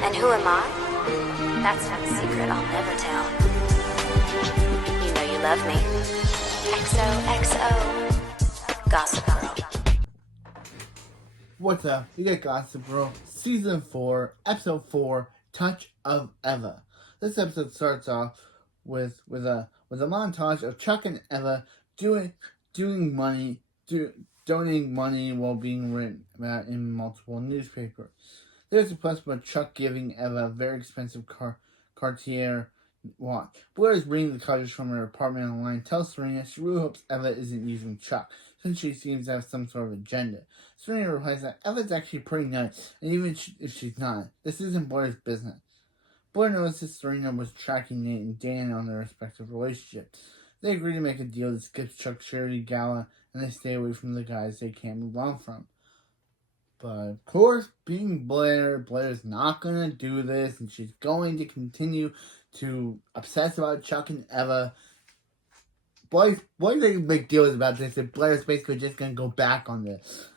And who am I? That's not a secret I'll never tell. You know you love me. XOXO. Gossip Girl. What's up? You got Gossip Girl, Season 4, Episode 4, Touch of Eva. This episode starts off with a montage of Chuck and Eva donating money while being written about in multiple newspapers. There's a post about Chuck giving Eva a very expensive Cartier watch. Blair is reading the coverage from her apartment online, tells Serena she really hopes Eva isn't using Chuck, since she seems to have some sort of agenda. Serena replies that Eva's actually pretty nice, and even if she's not, this isn't Blair's business. Blair notices Serena was tracking Nate and Dan on their respective relationships. They agree to make a deal that skips Chuck's charity gala, and they stay away from the guys they can't move on from. But, of course, being Blair's not going to do this, and she's going to continue to obsess about Chuck and Eva. Blair's making big deals about this, and Blair's basically just going to go back on this.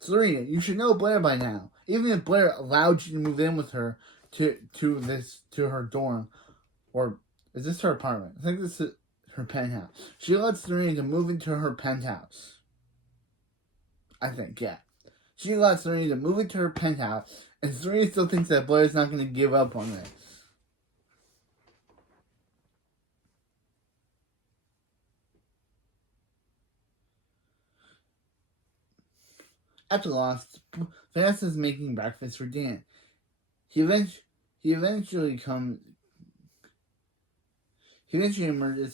Serena, you should know Blair by now. Even if Blair allowed you to move in with her to her dorm, or is this her apartment? I think this is her penthouse. She allowed Serena to move into her penthouse. I think, yeah. She allowed Serena to move into her penthouse, and Serena still thinks that Blair's not going to give up on this. At the loft, Vanessa is making breakfast for Dan. He eventually emerges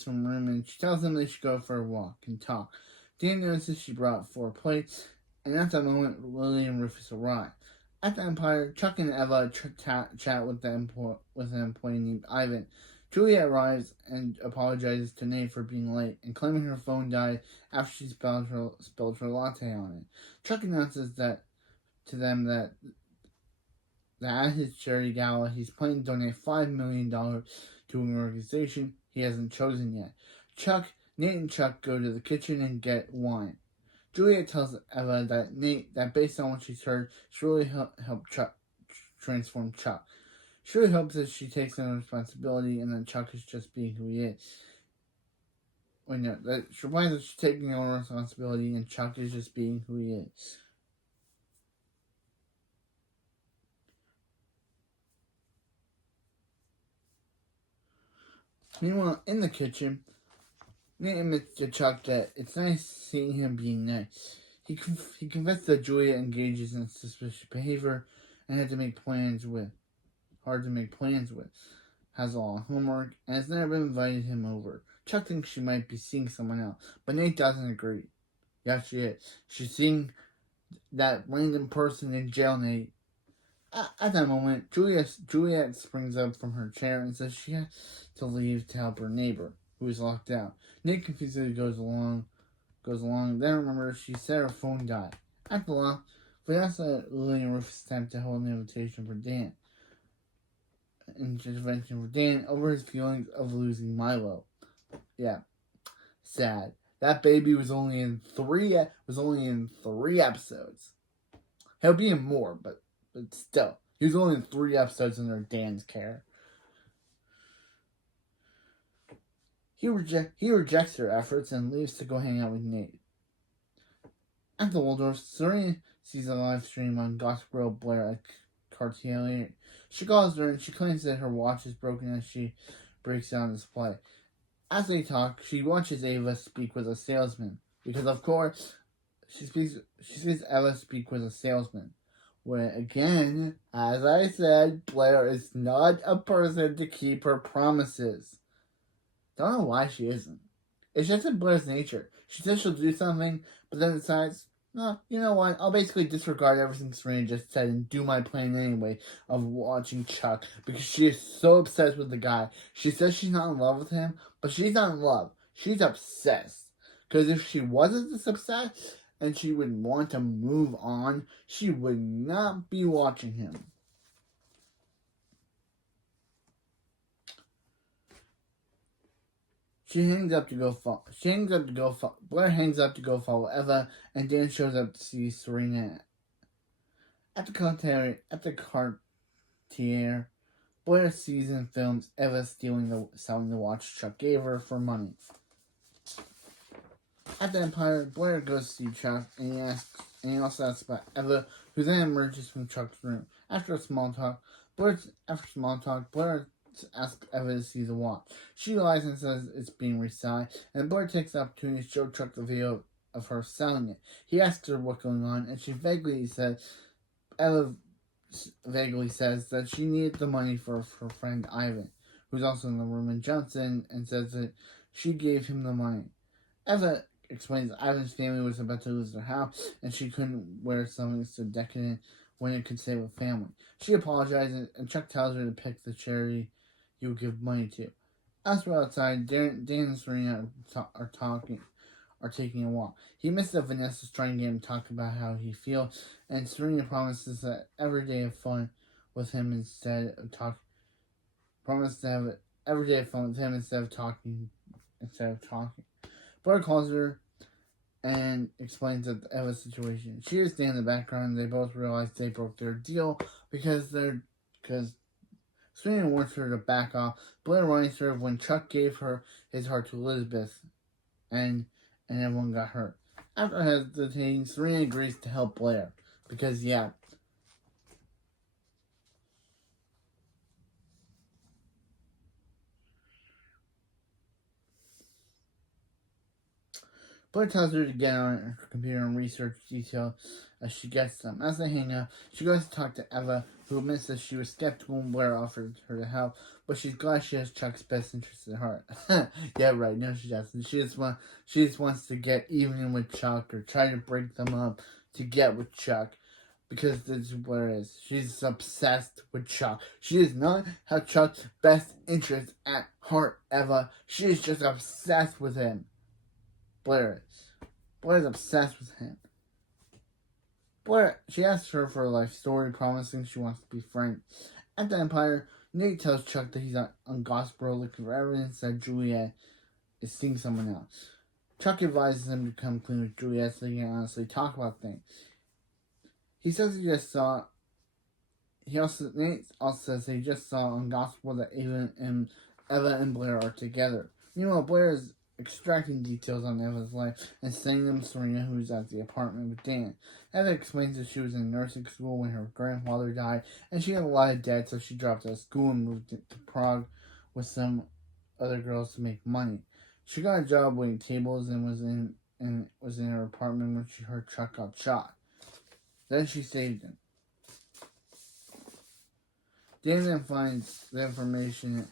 from the room, and she tells him they should go for a walk and talk. Dan notices she brought 4 plates, and at that moment, Lily and Rufus arrive. At the Empire, Chuck and Eva chat with an employee named Ivan. Julia arrives and apologizes to Nate for being late and claiming her phone died after she spilled her latte on it. Chuck announces to them that at his charity gala, he's planning to donate $5 million to an organization he hasn't chosen yet. Nate and Chuck go to the kitchen and get wine. Julia tells Eva that based on what she's heard, she really helped Chuck transform Chuck. She really hopes that she takes on responsibility and that Chuck is just being who he is. She replies that she's taking on responsibility and Chuck is just being who he is. Meanwhile, in the kitchen, Nate admits to Chuck that it's nice seeing him being nice. He confessed that Julia engages in suspicious behavior and hard to make plans with, has a lot of homework, and has never invited him over. Chuck thinks she might be seeing someone else, but Nate doesn't agree. Yes, she is. She's seeing that random person in jail, Nate. At that moment, Juliet springs up from her chair and says she has to leave to help her neighbor, who is locked out. Nate confusedly goes along, then remembers she said her phone died. At the loft, Vanessa, Lily, and Rufus attempt to hold an invitation for Dan. Over his feelings of losing Milo. Yeah, sad. That baby was only in 3 episodes. He'll be in more, but still, he was only in 3 episodes under Dan's care. He rejects her efforts and leaves to go hang out with Nate. At the Waldorf, Serena sees a live stream on Gossip Girl Blair at Cartier. She calls her and she claims that her watch is broken as she breaks down display. As they talk, she watches Eva speak with a salesman. Because, of course, she sees Eva speak with a salesman. When, again, as I said, Blair is not a person to keep her promises. Don't know why she isn't. It's just in Blair's nature. She says she'll do something, but then decides, no, you know what? I'll basically disregard everything Serena just said and do my plan anyway of watching Chuck because she is so obsessed with the guy. She says she's not in love with him, but she's not in love. She's obsessed. Because if she wasn't this obsessed and she would want to move on, she would not be watching him. Blair hangs up to go follow Eva, and Dan shows up to see Serena at the tier. Blair sees and films Eva selling the watch Chuck gave her for money. At the Empire, Blair goes to see Chuck, and he also asks about Eva, who then emerges from Chuck's room. After small talk, Blair asks Eva to see the watch. She lies and says it's being resized, and Blair takes the opportunity to show Chuck the video of her selling it. He asks her what's going on, and Eva vaguely says that she needed the money for her friend Ivan, who's also in the room, and jumps in and says that she gave him the money. Eva explains that Ivan's family was about to lose their house, and she couldn't wear something so decadent when it could save a family. She apologizes, and Chuck tells her to pick the charity you give money to. Elsewhere outside, Dan and Serena are taking a walk. He misses that Vanessa's trying to get him to talk about how he feels, and Serena promises that every day of fun with him instead of talking. Promises to have every day of fun with him instead of talking. Blair calls her and explains that Eva's situation. She is staying in the background. They both realize they broke their deal because Serena wants her to back off. Blair reminds her of when Chuck gave her his heart to Elizabeth, and everyone got hurt. After hesitating, Serena agrees to help Blair because Blair tells her to get on her computer and research details as she gets them. As they hang out, she goes to talk to Eva, who admits that she was skeptical when Blair offered her to help, but she's glad she has Chuck's best interest at heart. Yeah, right. No, she doesn't. She just wants to get even with Chuck or try to break them up to get with Chuck. Because this is what it is. She's obsessed with Chuck. She does not have Chuck's best interest at heart, Eva. She is just obsessed with him. Blair is obsessed with him. Blair, she asks her for a life story, promising she wants to be friends. At the Empire, Nate tells Chuck that he's on Gossip Girl looking for evidence that Juliet is seeing someone else. Chuck advises him to come clean with Juliet so they can honestly talk about things. He says Nate also says he just saw on Gossip Girl that Eva and Blair are together. Meanwhile, Blair is extracting details on Eva's life and sending them to Serena, who's at the apartment with Dan. Eva explains that she was in nursing school when her grandfather died, and she had a lot of debt, so she dropped out of school and moved to Prague with some other girls to make money. She got a job waiting tables and was in her apartment when she heard Chuck got shot. Then she saved him. Dan then finds the information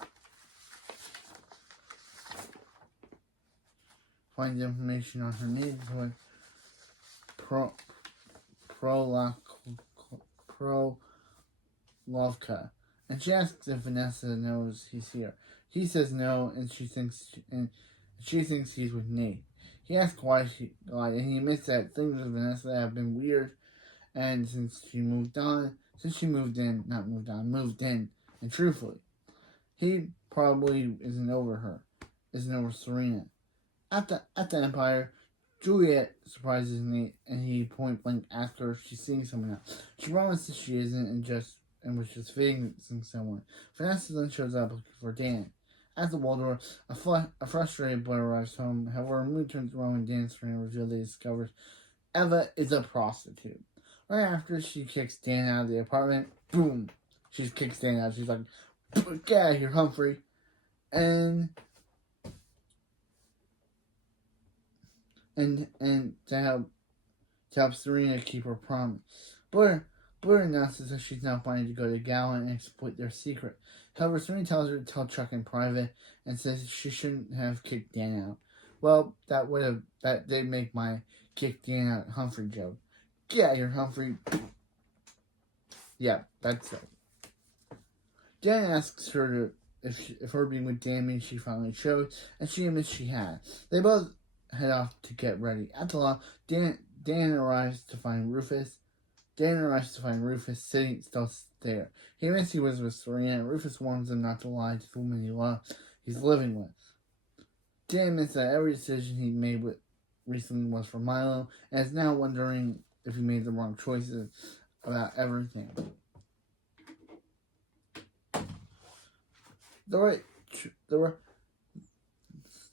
on her neighborhood, Prolovka, and she asks if Vanessa knows he's here. He says no, and she thinks he's with Nate. He asks why she lied, and he admits that things with Vanessa have been weird, and moved in, and truthfully, he probably isn't over Serena. At the Empire, Juliet surprises Nate, and he point blank asks her if she's seeing someone else. She promises she isn't, and was just visiting someone. Vanessa then shows up looking for Dan. At the Waldorf, a frustrated Blair arrives home. However, her mood turns around when Dan and Serena reveal they discover Eva is a prostitute. Right after she kicks Dan out of the apartment, boom, she kicks Dan out. She's like, "Get out of here, Humphrey!" And to help Serena keep her promise. Blair announces that she's now planning to go to Gala and exploit their secret. However, Serena tells her to tell Chuck in private and says she shouldn't have kicked Dan out. Well, that did make my kick Dan out Humphrey joke. Get out of here, Humphrey. Yeah, that's it. Dan asks her if her being with Dan means she finally showed, and she admits she had. They both head off to get ready. At the law, Dan arrives to find Rufus. Sitting still there. He admits he was with Serena, and Rufus warns him not to lie to the woman he's living with. Dan admits that every decision he made recently was for Milo, and is now wondering if he made the wrong choices about everything. the right,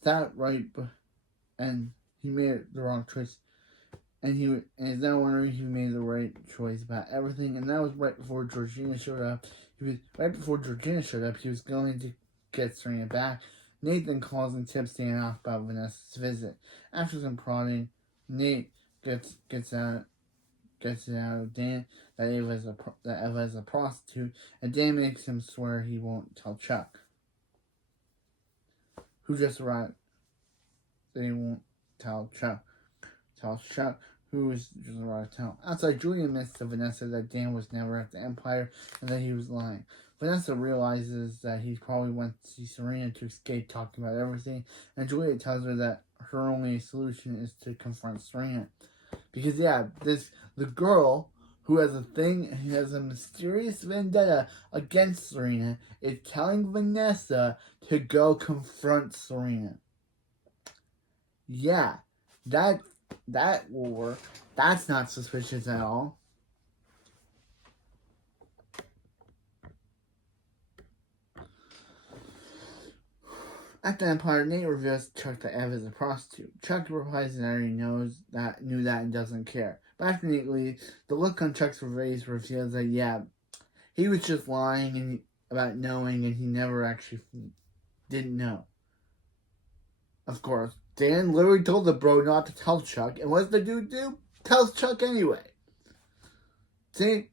that right, and he made the wrong choice. And is now wondering if he made the right choice about everything. And that was right before Georgina showed up. He was going to get Serena back. Nathan calls and tips Dan off about Vanessa's visit. After some prodding, Nate gets it out of Dan that Eva is a prostitute, and Dan makes him swear he won't tell Chuck, who just arrived. They won't tell Chuck. Who was just arrived to town. Outside, Julia admits to Vanessa that Dan was never at the Empire and that he was lying. Vanessa realizes that he probably went to see Serena to escape talking about everything, and Julia tells her that her only solution is to confront Serena. Because the girl who has a mysterious vendetta against Serena is telling Vanessa to go confront Serena. Yeah, that will work. That's not suspicious at all. At the Empire, Nate reveals to Chuck that Eva is a prostitute. Chuck replies that he knew that and doesn't care. But after Nate leaves, the look on Chuck's face reveals that he was just lying about knowing, and he never actually didn't know. Of course, Dan literally told the bro not to tell Chuck, and what does the dude do? Tells Chuck anyway. See,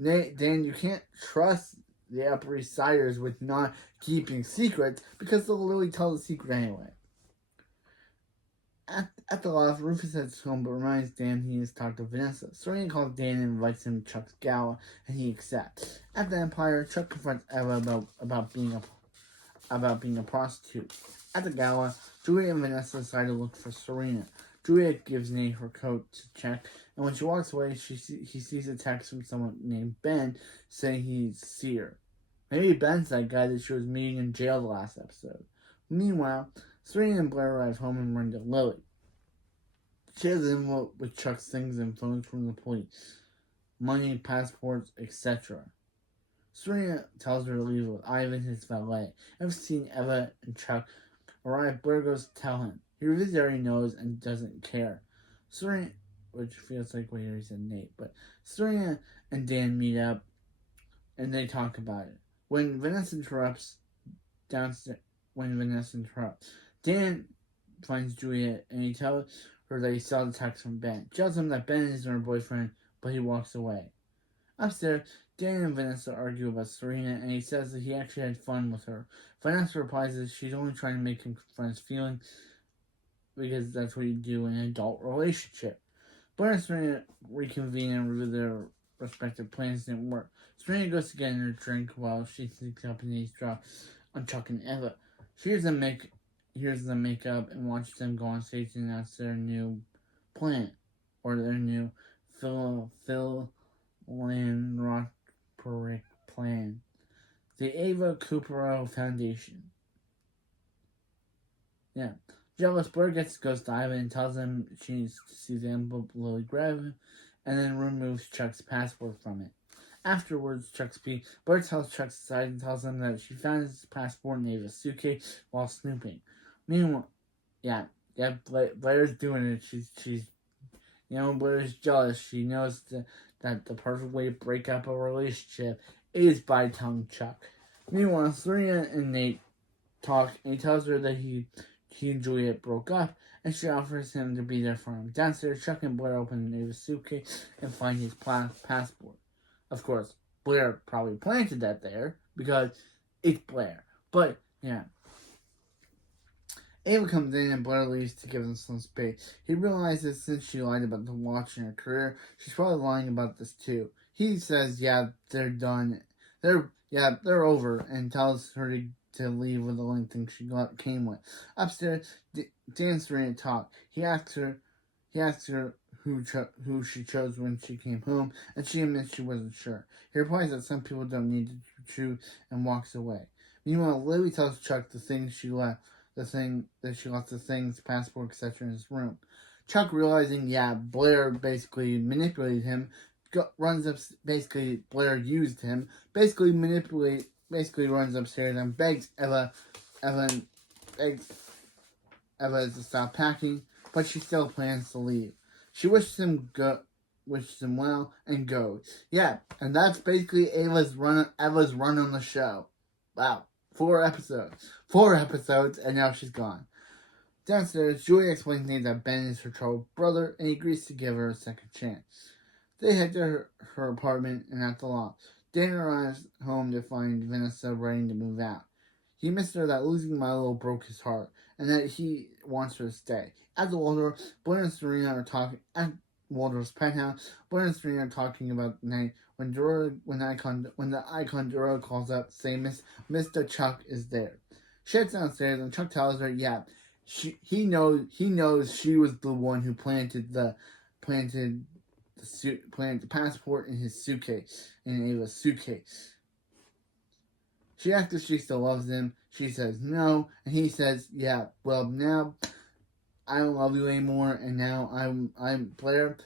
Dan, you can't trust the Upper East Siders with not keeping secrets, because they'll literally tell the secret anyway. At the loft, Rufus heads home but reminds Dan he has talked to Vanessa. Serena calls Dan and invites him to Chuck's gala, and he accepts. At the Empire, Chuck confronts Eva about being a prostitute. At the gala, Julia and Vanessa decide to look for Serena. Julia gives Nate her coat to check, and when she walks away, he sees a text from someone named Ben saying he'd see her. Maybe Ben's that guy that she was meeting in jail the last episode. Meanwhile, Serena and Blair arrive home and run to Lily. She has an envelope with Chuck's things and phones from the police. Money, passports, etc. Serena tells her to leave with Ivan, his valet. After seeing Eva and Chuck arrive, Blair goes to tell him. He reveals that he knows and doesn't care. Serena, which feels like what he said Nate, but Serena and Dan meet up and they talk about it. When Vanessa interrupts, Dan finds Juliet and he tells her that he saw the text from Ben. She tells him that Ben isn't her boyfriend, but he walks away. Upstairs, Dan and Vanessa argue about Serena, and he says that he actually had fun with her. Vanessa replies that she's only trying to make him confront his feelings, because that's what you do in an adult relationship. Blair and Serena reconvene and reveal their respective plans didn't work. Serena goes to get her drink while she sneaks up and eavesdrops on Chuck and Eva. She hears them make up and watches them go on stage and announce their new plan, or their new philanthropic plan, the Ava Cooper Foundation. Yeah. Jealous, Blair goes to Ivan and tells him she needs to see the envelope Lily grabbed him, and then removes Chuck's passport from it. Afterwards, Chuck speaks. Blair tells Chuck's side and tells him that she found his passport in Ava's suitcase while snooping. Meanwhile, Blair's doing it. She's Blair's jealous. She knows that the perfect way to break up a relationship is by telling Chuck. Meanwhile, Serena and Nate talk, and he tells her that he and Juliet broke up, and she offers him to be there for him. Downstairs, Chuck and Blair open Ava's suitcase and find his passport. Of course, Blair probably planted that there because it's Blair. But, yeah. Ava comes in and Blair leaves to give them some space. He realizes since she lied about the watch in her career, she's probably lying about this too. He says, they're done. They're over, and tells her to leave with the only thing she came with. Upstairs, Dan and Serena talk. He asks her who she chose when she came home, and she admits she wasn't sure. He replies that some people don't need to choose and walks away. Meanwhile, Lily tells Chuck the things passport, etc. in his room. Chuck, realizing, Blair basically manipulated him, runs up, basically Blair used him, basically manipulate basically runs upstairs and begs Eva to stop packing, but she still plans to leave. She wishes him well, and goes. Yeah, and that's basically Eva's run on the show. Wow, 4 episodes, and now she's gone. Downstairs, Julia explains to Nate that Ben is her troubled brother, and he agrees to give her a second chance. They head to her apartment, and at the loft, Dan arrives home to find Vanessa ready to move out. He missed her that losing Milo broke his heart, and that he wants her to stay. At the Waldorf, Blair and Serena are talking at Waldorf's penthouse. Blair and Serena are talking about the night when the icon Dora calls up, saying Mr. Chuck is there. She heads downstairs, and Chuck tells her, yeah, he knows she was the one who planted the passport in his suitcase, in Ava's suitcase. She asks if she still loves him. She says no, and he says, yeah, well, now I don't love you anymore, and now I'm Blair.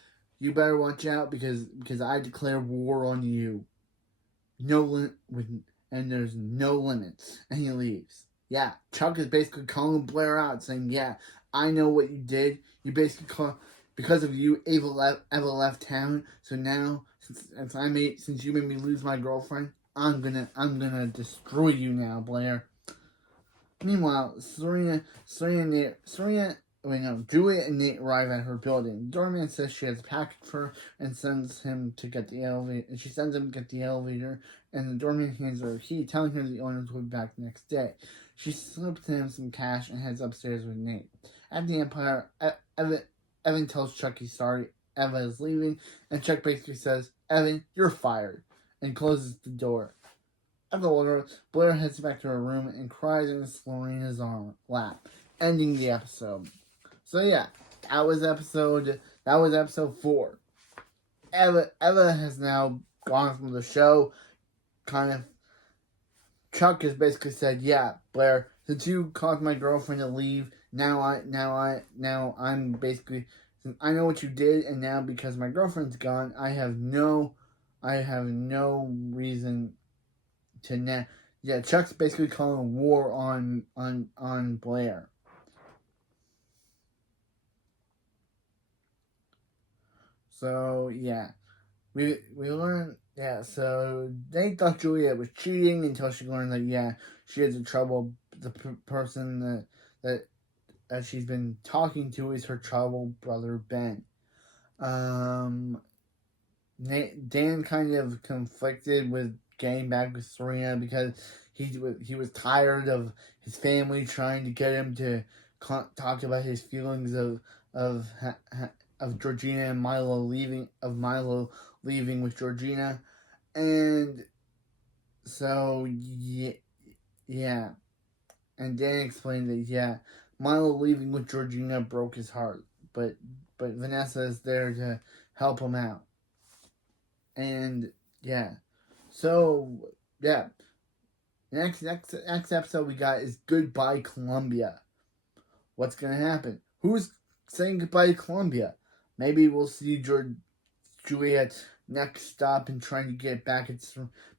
You better watch out because I declare war on you. And there's no limits. And he leaves. Yeah, Chuck is basically calling Blair out, saying, yeah, I know what you did. You basically because of you, Eva left town. So now, since you made me lose my girlfriend, I'm gonna destroy you now, Blair. Meanwhile, Julia and Nate arrive at her building. Doorman says she has a package for her and sends him to get the elevator. And she sends him to get the elevator, and the doorman hands her a key, telling her the owners will be back the next day. She slips him some cash and heads upstairs with Nate. At the Empire, Evan tells Chuck he's sorry Eva is leaving, and Chuck basically says, Evan, you're fired, and closes the door. At the Waldorf, Blair heads back to her room and cries in Serena's lap, ending the episode. So yeah, that was episode 4. Eva has now gone from the show. Chuck has basically said, yeah, Blair, since you caused my girlfriend to leave, now I'm basically, since I know what you did, and now because my girlfriend's gone, I have no reason to now. Yeah, Chuck's basically calling war on Blair. So yeah, we learned, yeah. So they thought Juliet was cheating until she learned that, yeah, she has trouble. The person that she's been talking to is her troubled brother Ben. Dan kind of conflicted with getting back with Serena because he was tired of his family trying to get him to talk about his feelings of Georgina and Milo leaving with Georgina, and so yeah, and Dan explained that, yeah, Milo leaving with Georgina broke his heart, but Vanessa is there to help him out. And yeah, so yeah, next episode we got is Goodbye Columbia. What's gonna happen? Who's saying goodbye to Columbia? Maybe we'll see Juliet next stop and trying to get back at.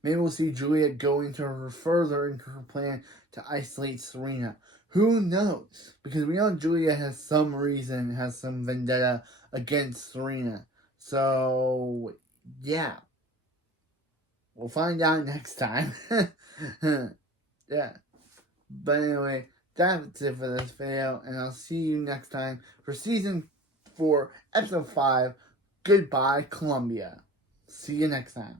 Maybe we'll see Juliet going further into her plan to isolate Serena. Who knows? Because we know Juliet has some vendetta against Serena. So yeah, we'll find out next time. Yeah, but anyway, that's it for this video, and I'll see you next time for season 4, episode 5. Goodbye, Columbia. See you next time.